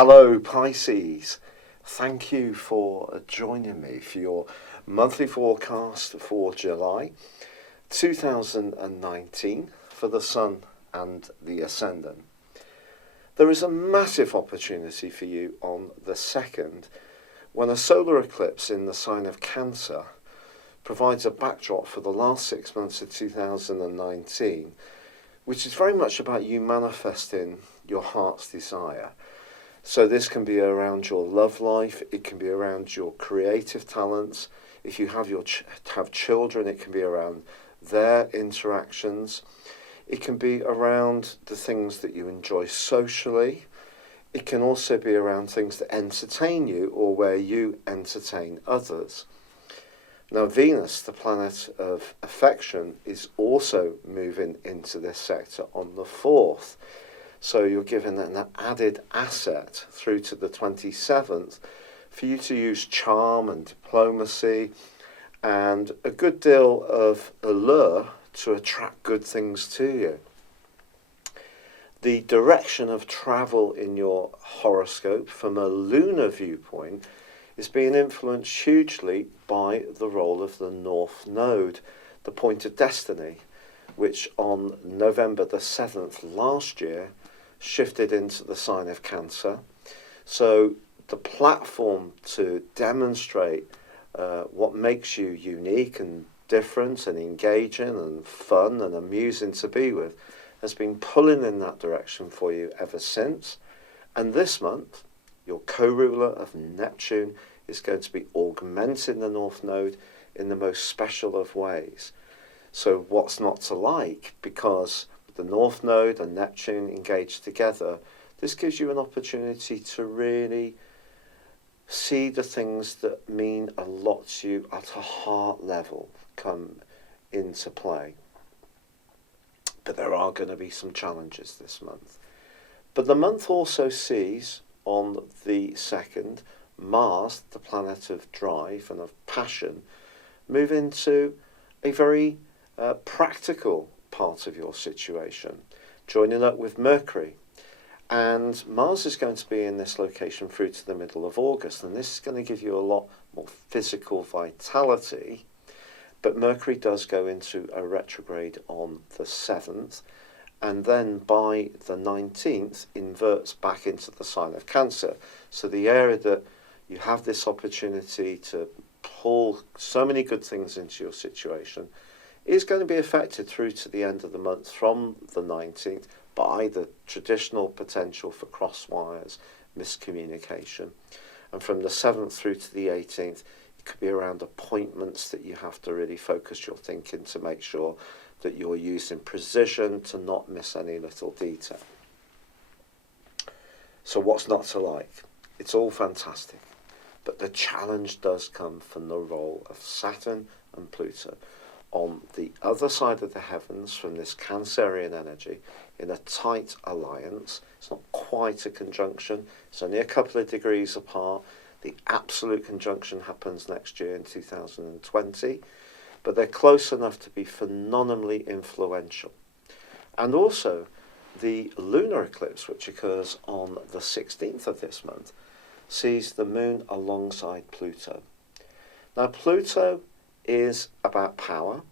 Hello Pisces, thank you for joining me for your monthly forecast for July 2019 for the Sun and the Ascendant. There is a massive opportunity for you on the 2nd when a solar eclipse in the sign of Cancer provides a backdrop for the last 6 months of 2019, which is very much about you manifesting your heart's desire. So this can be around your love life, it can be around your creative talents. If you have have children, it can be around their interactions. It can be around the things that you enjoy socially. It can also be around things that entertain you or where you entertain others. Now Venus, the planet of affection, is also moving into this sector on the 4th. So you're given an added asset through to the 27th for you to use charm and diplomacy and a good deal of allure to attract good things to you. The direction of travel in your horoscope from a lunar viewpoint is being influenced hugely by the role of the North Node, the point of destiny, which on November the 7th last year shifted into the sign of Cancer. So the platform to demonstrate what makes you unique and different and engaging and fun and amusing to be with has been pulling in that direction for you ever since. And this month, your co-ruler of Neptune is going to be augmenting the North Node in the most special of ways. So what's not to like? Because the North Node and Neptune engaged together, this gives you an opportunity to really see the things that mean a lot to you at a heart level come into play. But there are going to be some challenges this month. But the month also sees on the 2nd, Mars, the planet of drive and of passion, move into a very practical part of your situation, joining up with Mercury. And Mars is going to be in this location through to the middle of August, and this is going to give you a lot more physical vitality. But Mercury does go into a retrograde on the 7th, and then by the 19th inverts back into the sign of Cancer. So the area that you have this opportunity to pull so many good things into your situation is going to be affected through to the end of the month from the 19th by the traditional potential for cross wires, miscommunication. And from the 7th through to the 18th, it could be around appointments that you have to really focus your thinking to make sure that you're using precision to not miss any little detail. So what's not to like? It's all fantastic. But the challenge does come from the role of Saturn and Pluto on the other side of the heavens from this Cancerian energy in a tight alliance. It's not quite a conjunction, it's only a couple of degrees apart. The absolute conjunction happens next year in 2020, but they're close enough to be phenomenally influential. And also the lunar eclipse, which occurs on the 16th of this month, sees the moon alongside Pluto. Now Pluto is about power,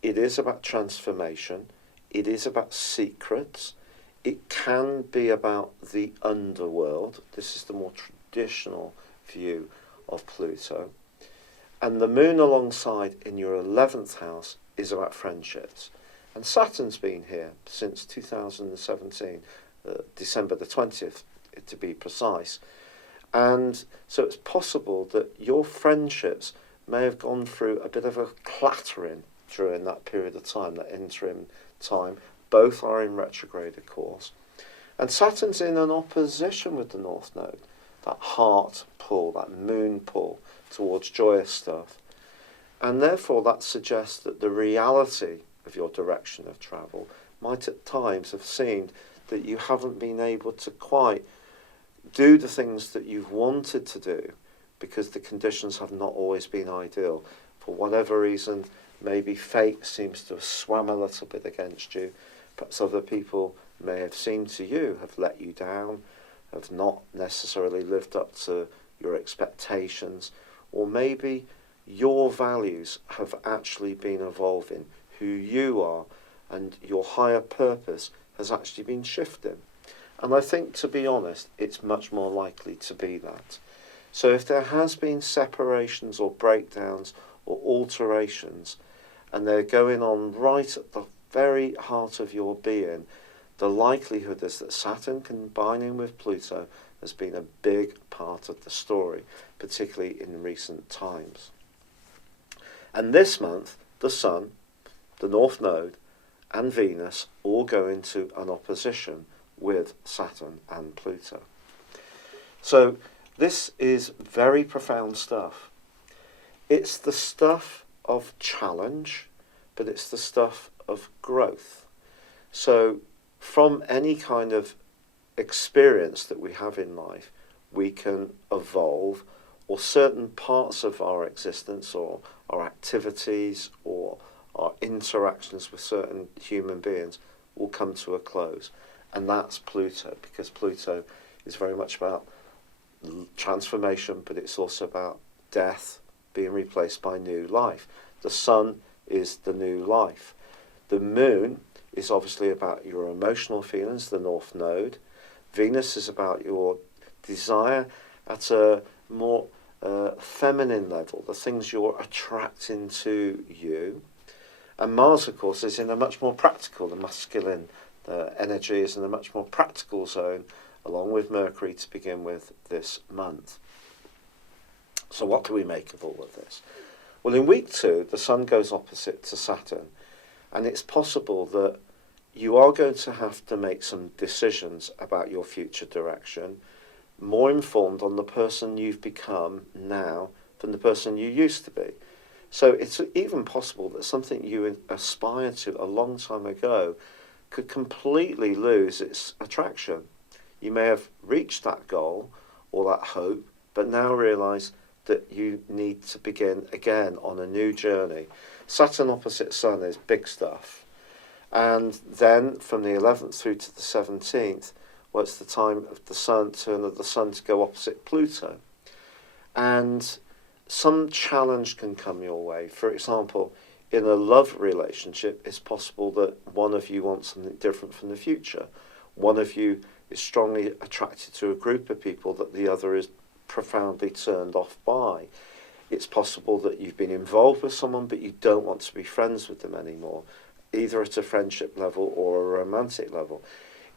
it is about transformation, it is about secrets, it can be about the underworld. This is the more traditional view of Pluto. And the moon alongside in your 11th house is about friendships. And Saturn's been here since 2017, December the 20th to be precise. And so it's possible that your friendships may have gone through a bit of a clattering during that period of time, that interim time. Both are in retrograde, of course. And Saturn's in an opposition with the North Node, that heart pull, that moon pull towards joyous stuff. And therefore that suggests that the reality of your direction of travel might at times have seemed that you haven't been able to quite do the things that you've wanted to do because the conditions have not always been ideal. For whatever reason, maybe fate seems to have swam a little bit against you. Perhaps other people may have seemed to you have let you down, have not necessarily lived up to your expectations, or maybe your values have actually been evolving, who you are, and your higher purpose has actually been shifting. And I think, to be honest, it's much more likely to be that. So if there has been separations or breakdowns or alterations, and they're going on right at the very heart of your being, the likelihood is that Saturn combining with Pluto has been a big part of the story, particularly in recent times. And this month, the Sun, the North Node, and Venus all go into an opposition with Saturn and Pluto. So this is very profound stuff. It's the stuff of challenge, but it's the stuff of growth. So from any kind of experience that we have in life, we can evolve, or certain parts of our existence or our activities or our interactions with certain human beings will come to a close. And that's Pluto, because Pluto is very much about transformation, but it's also about death being replaced by new life. The Sun is the new life. The Moon is obviously about your emotional feelings, the North Node. Venus is about your desire at a more feminine level, the things you're attracting to you. And Mars, of course, is in a much more practical, the masculine energy is in a much more practical zone, along with Mercury to begin with this month. So what do we make of all of this? Well, in week 2, the Sun goes opposite to Saturn, and it's possible that you are going to have to make some decisions about your future direction, more informed on the person you've become now than the person you used to be. So it's even possible that something you aspired to a long time ago could completely lose its attraction. You may have reached that goal or that hope, but now realise that you need to begin again on a new journey. Saturn opposite Sun is big stuff. And then from the 11th through to the 17th, well, it's the time of the turn of the Sun to go opposite Pluto. And some challenge can come your way. For example, in a love relationship, it's possible that one of you wants something different from the future. One of you is strongly attracted to a group of people that the other is profoundly turned off by. It's possible that you've been involved with someone, but you don't want to be friends with them anymore, either at a friendship level or a romantic level.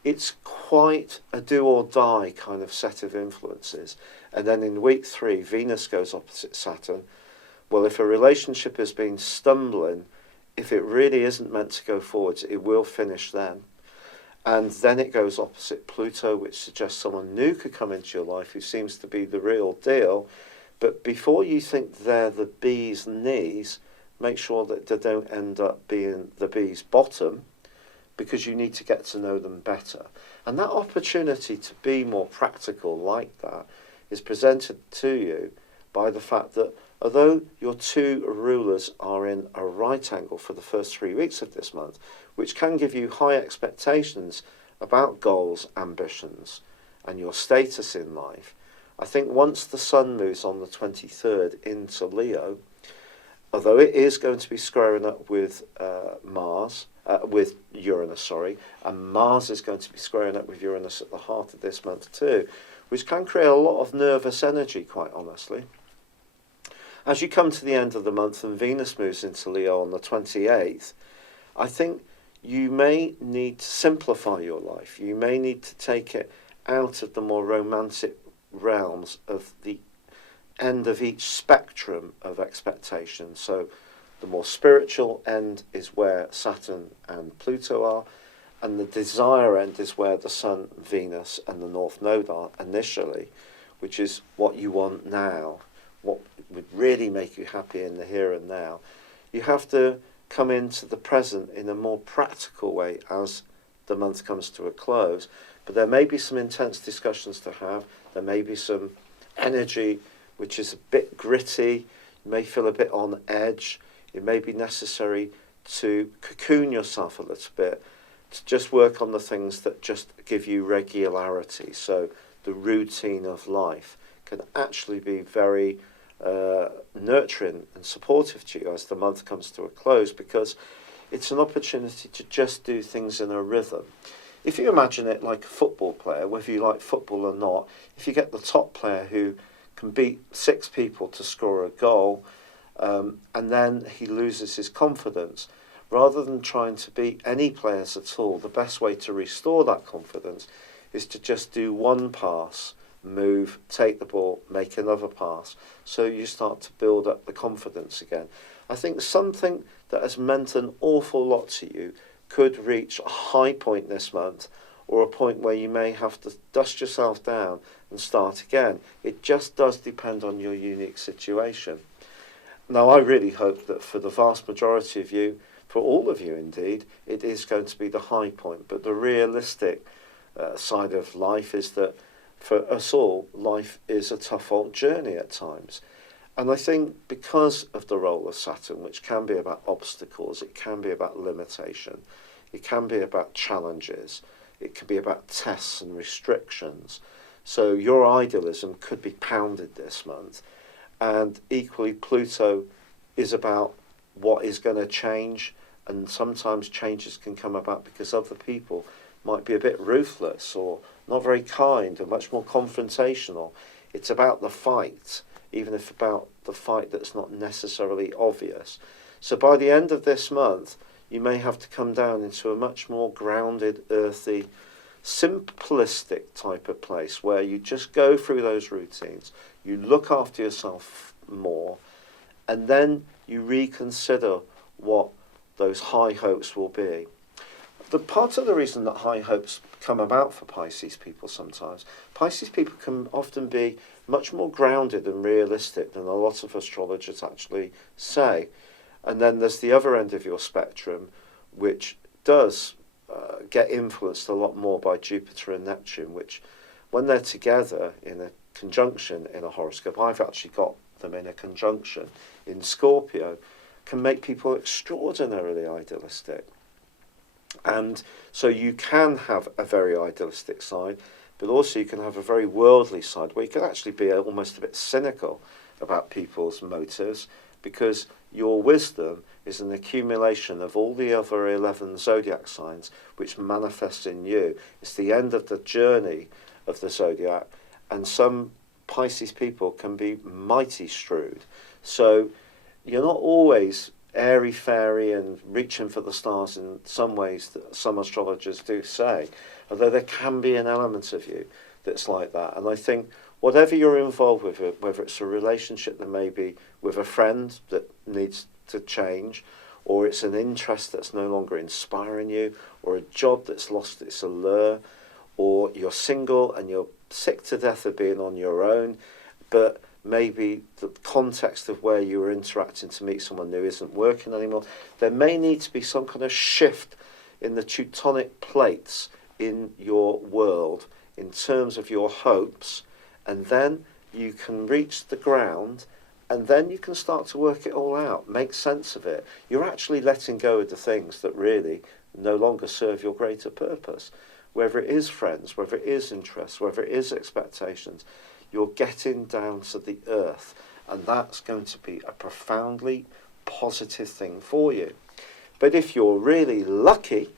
It's quite a do or die kind of set of influences. And then in week 3, Venus goes opposite Saturn. Well, if a relationship has been stumbling, if it really isn't meant to go forwards, it will finish then. And then it goes opposite Pluto, which suggests someone new could come into your life who seems to be the real deal. But before you think they're the bee's knees, make sure that they don't end up being the bee's bottom, because you need to get to know them better. And that opportunity to be more practical like that is presented to you by the fact that although your 2 rulers are in a right angle for the first 3 weeks of this month, which can give you high expectations about goals, ambitions, and your status in life, I think once the Sun moves on the 23rd into Leo, although it is going to be squaring up with with Uranus, and Mars is going to be squaring up with Uranus at the heart of this month too, which can create a lot of nervous energy, quite honestly. As you come to the end of the month and Venus moves into Leo on the 28th, I think you may need to simplify your life. You may need to take it out of the more romantic realms of the end of each spectrum of expectation. So the more spiritual end is where Saturn and Pluto are, and the desire end is where the Sun, Venus, and the North Node are initially, which is what you want now, what would really make you happy in the here and now. You have to come into the present in a more practical way as the month comes to a close. But there may be some intense discussions to have. There may be some energy which is a bit gritty. You may feel a bit on edge. It may be necessary to cocoon yourself a little bit, to just work on the things that just give you regularity. So the routine of life can actually be very nurturing and supportive to you as the month comes to a close, because it's an opportunity to just do things in a rhythm. If you imagine it like a football player, whether you like football or not, if you get the top player who can beat 6 people to score a goal, and then he loses his confidence, rather than trying to beat any players at all, the best way to restore that confidence is to just do one pass, move, take the ball, make another pass, so you start to build up the confidence again. I think something that has meant an awful lot to you could reach a high point this month, or a point where you may have to dust yourself down and start again. It just does depend on your unique situation. Now, I really hope that for the vast majority of you, for all of you indeed, it is going to be the high point. But the realistic side of life is that for us all, life is a tough old journey at times. And I think because of the role of Saturn, which can be about obstacles, it can be about limitation, it can be about challenges, it can be about tests and restrictions. So your idealism could be pounded this month. And equally, Pluto is about what is going to change, and sometimes changes can come about because other people might be a bit ruthless or not very kind or much more confrontational. It's about the fight, even if about the fight that's not necessarily obvious. So by the end of this month, you may have to come down into a much more grounded, earthy, simplistic type of place where you just go through those routines, you look after yourself more, and then you reconsider what those high hopes will be. The part of the reason that high hopes come about for Pisces people sometimes, Pisces people can often be much more grounded and realistic than a lot of astrologers actually say. And then there's the other end of your spectrum, which does get influenced a lot more by Jupiter and Neptune, which when they're together in a conjunction in a horoscope, I've actually got them in a conjunction in Scorpio, can make people extraordinarily idealistic. And so you can have a very idealistic side, but also you can have a very worldly side where you can actually be almost a bit cynical about people's motives, because your wisdom is an accumulation of all the other 11 zodiac signs which manifest in you. It's the end of the journey of the zodiac, and some Pisces people can be mighty shrewd. So you're not always airy-fairy and reaching for the stars in some ways that some astrologers do say, although there can be an element of you that's like that. And I think whatever you're involved with, whether it's a relationship that may be with a friend that needs to change, or it's an interest that's no longer inspiring you, or a job that's lost its allure, or you're single and you're sick to death of being on your own, but maybe the context of where you were interacting to meet someone new isn't working anymore, there may need to be some kind of shift in the Teutonic plates in your world in terms of your hopes, and then you can reach the ground, and then you can start to work it all out, make sense of it. You're actually letting go of the things that really no longer serve your greater purpose, whether it is friends, whether it is interests, whether it is expectations. You're getting down to the earth, and that's going to be a profoundly positive thing for you. But if you're really lucky,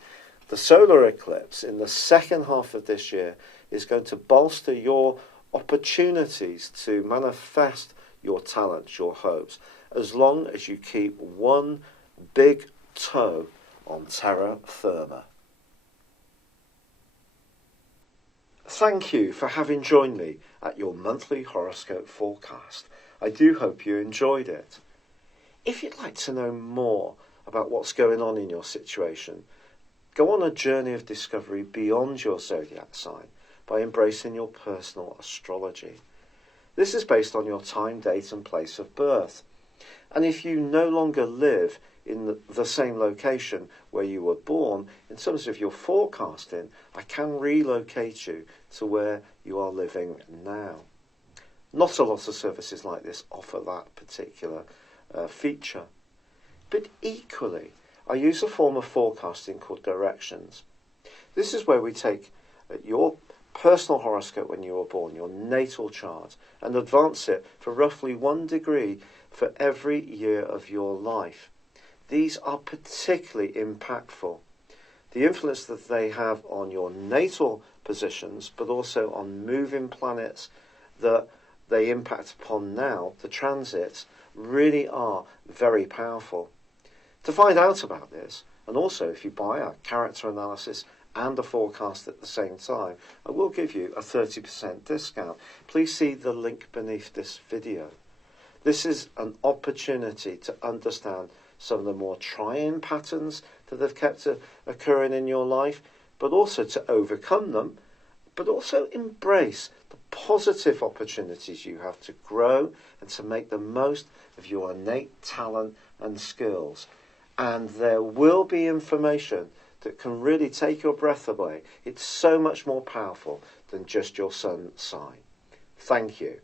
the solar eclipse in the second half of this year is going to bolster your opportunities to manifest your talents, your hopes, as long as you keep one big toe on terra firma. Thank you for having joined me at your monthly horoscope forecast. I do hope you enjoyed it. If you'd like to know more about what's going on in your situation, go on a journey of discovery beyond your zodiac sign by embracing your personal astrology. This is based on your time, date and place of birth. And if you no longer live in the same location where you were born, in terms of your forecasting, I can relocate you to where you are living now. Not a lot of services like this offer that particular feature. But equally, I use a form of forecasting called directions. This is where we take your personal horoscope when you were born, your natal chart, and advance it for roughly 1 degree for every year of your life. These are particularly impactful. The influence that they have on your natal positions, but also on moving planets that they impact upon now, the transits, really are very powerful. To find out about this, and also if you buy a character analysis and a forecast at the same time, I will give you a 30% discount. Please see the link beneath this video. This is an opportunity to understand some of the more trying patterns that have kept occurring in your life, but also to overcome them, but also embrace the positive opportunities you have to grow and to make the most of your innate talent and skills. And there will be information that can really take your breath away. It's so much more powerful than just your sun sign. Thank you.